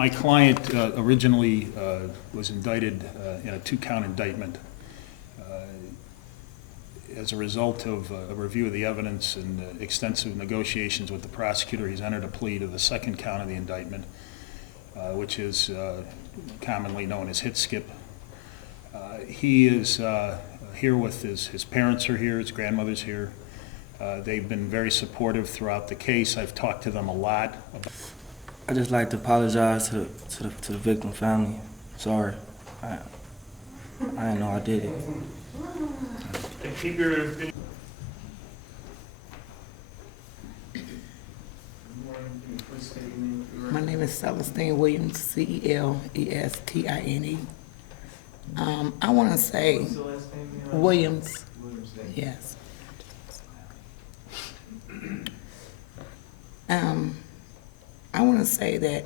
My client originally was indicted in a 2-count indictment. As a result of a review of the evidence and extensive negotiations with the prosecutor, he's entered a plea to the 2nd count of the indictment, which is commonly known as hit skip. He is here with his parents are here, his grandmother's here. They've been very supportive throughout the case. I've talked to them a lot. I just like to apologize to the victim family. Sorry, I didn't know I did it. Keep your. My name is Celestine Williams, Celestine. I want to say Williams. Yes. I want to say that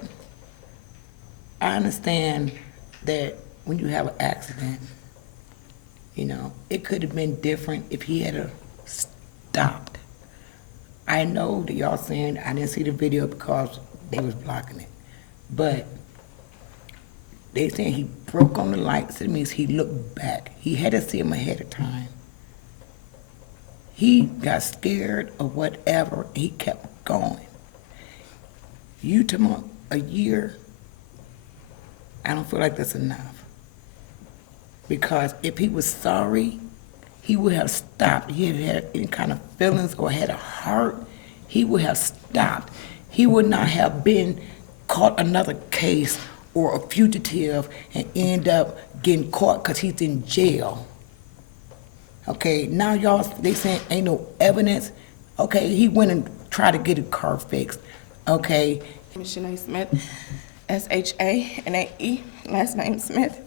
I understand that when you have an accident, you know, it could have been different if he had stopped. I know that y'all saying I didn't see the video because they was blocking it, but they saying he broke on the lights. It means he looked back. He had to see him ahead of time. He got scared or whatever. He kept going. You took him a year. I don't feel like that's enough. Because if he was sorry, he would have stopped. He had any kind of feelings or had a heart, he would have stopped. He would not have been caught another case or a fugitive and end up getting caught because he's in jail. Okay, now y'all, they saying ain't no evidence. Okay, he went and tried to get a car fixed. Okay. Shanae Smith, S-H-A-N-A-E, last name Smith.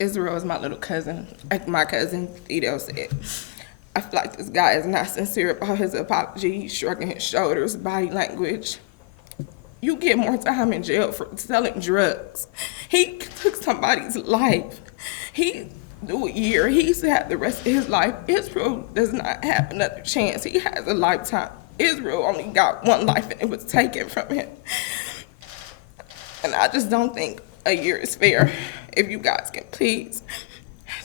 Israel is my little cousin. Like my cousin Theo said, I feel like this guy is not sincere about his apology. He's shrugging his shoulders, body language. You get more time in jail for selling drugs. He took somebody's life. He do a year. He used to have the rest of his life. Israel does not have another chance. He has a lifetime. Israel only got one life and it was taken from him. And I just don't think a year is fair. If you guys can please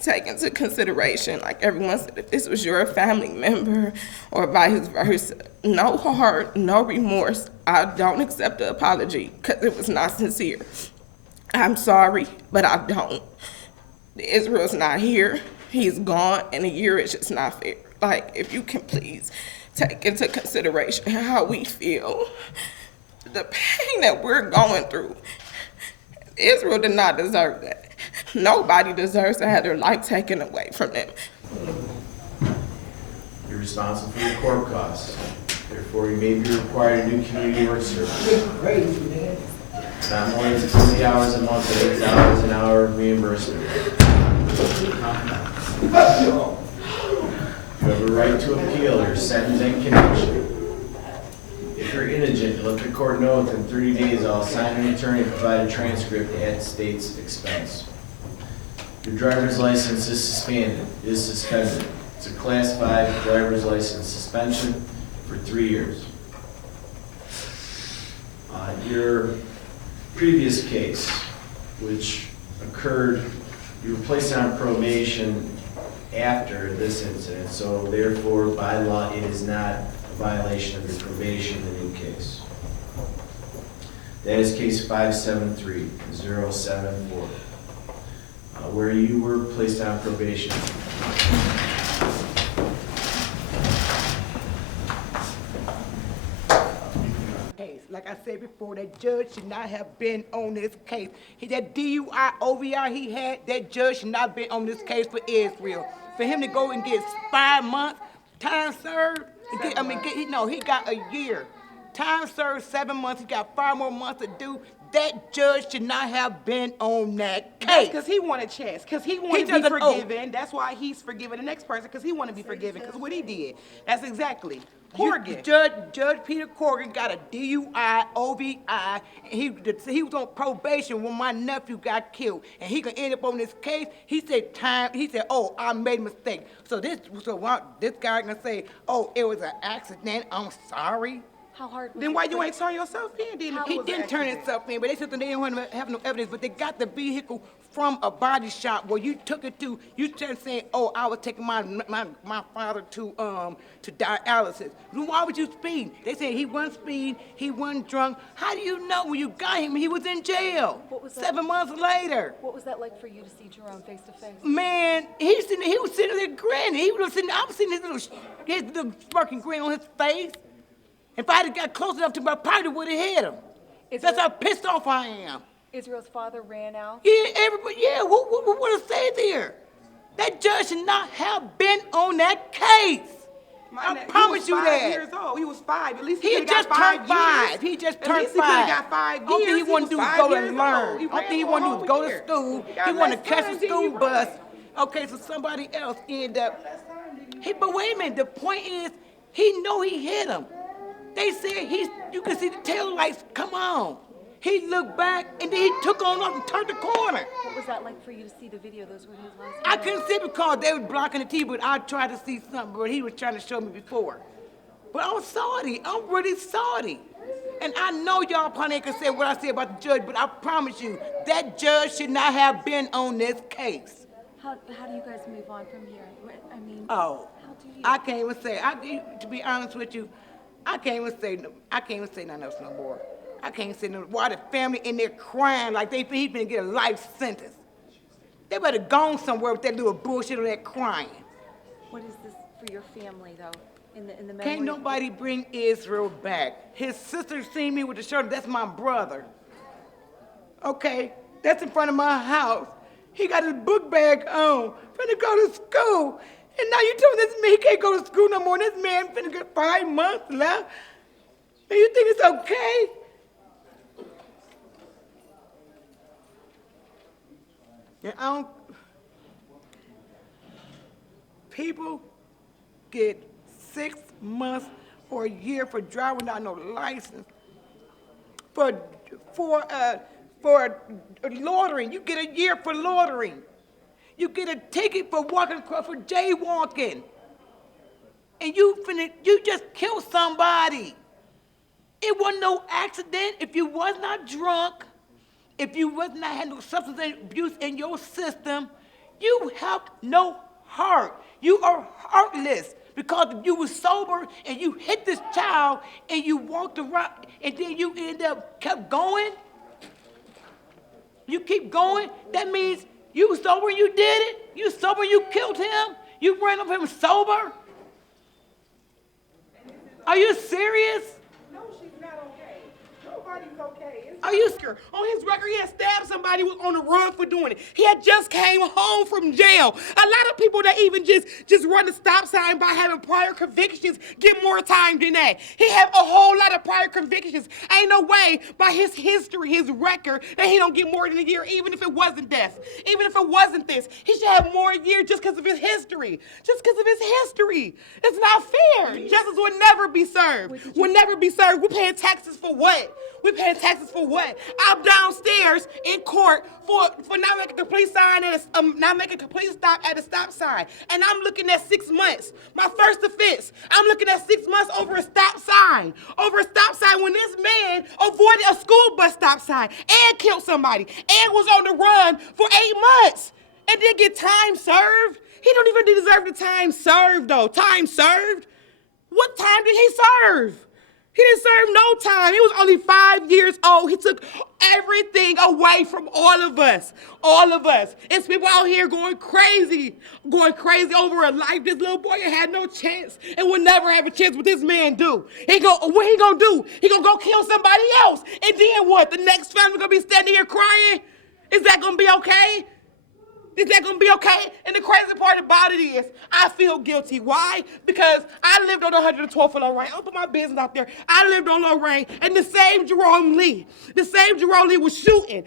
take into consideration, like everyone said, if this was your family member or vice versa, no heart, no remorse. I don't accept the apology because it was not sincere. I'm sorry, but I don't. Israel's not here. He's gone, and a year is just not fair. Like, if you can please take into consideration how we feel, the pain that we're going through. Israel did not deserve that. Nobody deserves to have their life taken away from them. You're responsible for your court costs. Therefore, you may be required a new community work service. Not more than 20 hours a month at $8 an hour reimbursement. You have a right to appeal your sentence and conviction. If you're indigent, let the court know within 30 days I'll assign an attorney and provide a transcript at state's expense. Your driver's license is suspended. It's a Class 5 driver's license suspension for 3 years. Your previous case, which occurred, you were placed on probation after this incident, so therefore by law it is not a violation of your probation in the new case. That is case 573-074, where you were placed on probation. Like I said before, that judge should not have been on this case. That DUI, OVI he had, that judge should not have been on this case for Israel. For him to go and get 5 months, time served, he got a year. Time served 7 months, he got 5 more months to do. that judge should not have been on that That's case. because he wanted chance, because he wanted to be doesn't owe. forgiven. That's why he's forgiving the next person, because he wanted to be forgiven, because what he did. That's exactly. You- Corrigan. Judge Peter Corrigan got a DUI, OVI. He was on probation when my nephew got killed, and he could end up on this case. He said, "Oh, I made a mistake." So this guy gonna say, "Oh, it was an accident. I'm sorry." How hard was Then it why for- you ain't turn yourself in? Then if it He was an didn't turn accident? himself in, but they said that they didn't have no evidence. But they got the vehicle from a body shop where you took it to. You started saying, "Oh, I was taking my father to dialysis." Then why would you speed? They said he wasn't speeding, he wasn't drunk. How do you know when you got him? He was in jail. What was that? 7 months later. What was that like for you to see Jerome face to face? Man, he was sitting there grinning. I was seeing his little smirking grin on his face. If I had got close enough to him, I probably would have hit him. That's how pissed off I am. Israel's father ran out. Yeah, everybody, yeah, who would have stayed there? That judge should not have been on that case. I promise you He was 5 that. years old. He was 5. At least He he had could've just got 5 turned years. 5. He just At turned least he 5. could've got 5 All years. he He wanted to do was was go 5 to years learn. old. He All ran he for a wanted to do whole was go to year. school. He got He wanted less to catch time a than school you bus. ran. Okay, so somebody else ended up. But wait a minute. The point is, he know he hit him. They said you can see the tail lights come on. He looked back and then he took on off and turned the corner. What was that like for you to see the video? Those were his last I words. couldn't see because they were blocking the TV, but I tried to see something, but he was trying to show me before. But I'm sorry. I'm really sorry. And I know y'all probably ain't gonna say what I said about the judge, but I promise you, that judge should not have been on this case. How do you guys move on from here? I mean, Oh, how do you? I can't even say. To be honest with you, I can't even say nothing else no more. I can't say no. Why the family in there crying like he finna get a life sentence? They better gone somewhere with that little bullshit on that crying. What is this for your family though? In the memory. Can't nobody bring Israel back. His sister seen me with the shirt. That's my brother. Okay, that's in front of my house. He got his book bag on, finna go to school. And now you telling this man he can't go to school no more. This man finna get 5 months left. And you think it's okay? And people get 6 months or a year for driving without no license. For loitering, you get a year for loitering. You get a ticket for walking across, for jaywalking. And you just killed somebody. It wasn't no accident if you was not drunk, if you was not had no substance abuse in your system. You have no heart. You are heartless because you were sober and you hit this child and you walked around and then you kept going. You keep going. That means you were sober and you did it. You sober and you killed him. You ran up him sober. Are you serious? No, she's not okay. Nobody's okay. Are you? On his record, he had stabbed somebody, was on the run for doing it. He had just came home from jail. A lot of people that even just run the stop sign by having prior convictions get more time than that. He had a whole lot of prior convictions. Ain't no way by his history, his record, that he don't get more than a year, even if it wasn't death. Even if it wasn't this. He should have more years just because of his history. Just because of his history. It's not fair. Justice would never be served. Would never be served. We're paying taxes for what? We're paying taxes for what? I'm downstairs in court for not making a complete sign not making a complete stop at a stop sign, and I'm looking at 6 months. My first offense. I'm looking at 6 months over a stop sign. Over a stop sign when this man avoided a school bus stop sign and killed somebody and was on the run for 8 months and didn't get time served. He don't even deserve the time served though. Time served? What time did he serve? He didn't serve no time. He was only 5 years old. He took everything away from all of us. All of us. It's people out here going crazy over a life. This little boy had no chance and will never have a chance. What this man do? What he gonna do? He gonna go kill somebody else. And then what? The next family gonna be standing here crying? Is that gonna be okay? Is that gonna be okay? And the crazy part about it is, I feel guilty. Why? Because I lived on 112th and Lorraine. I'll put my business out there. I lived on Lorraine, and the same Jerome Lee was shooting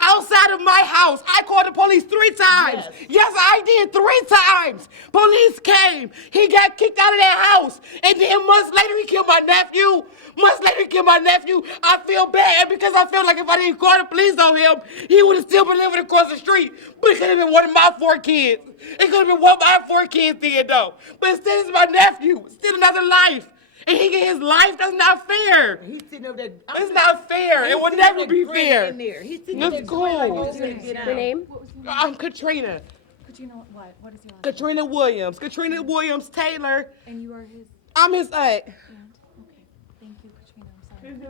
outside of my house. I called the police 3 times. Yes, I did 3 times. Police came. He got kicked out of that house, and then months later he killed my nephew. I feel bad because I feel like if I didn't call the police on him, he would have still been living across the street. But it could have been one of my 4 kids. It could have been what my 4 kids did, though. But instead, it's my nephew. Still another life. And he get his life? That's not fair. He's sitting over there. It's not fair. It will never be fair. He's sitting That's cool. Your name? I'm Katrina. Katrina, what? What is your last name? Katrina Williams. Katrina Williams Taylor. And you are his I'm his aunt. aunt? Okay. Thank you, Katrina. I'm sorry.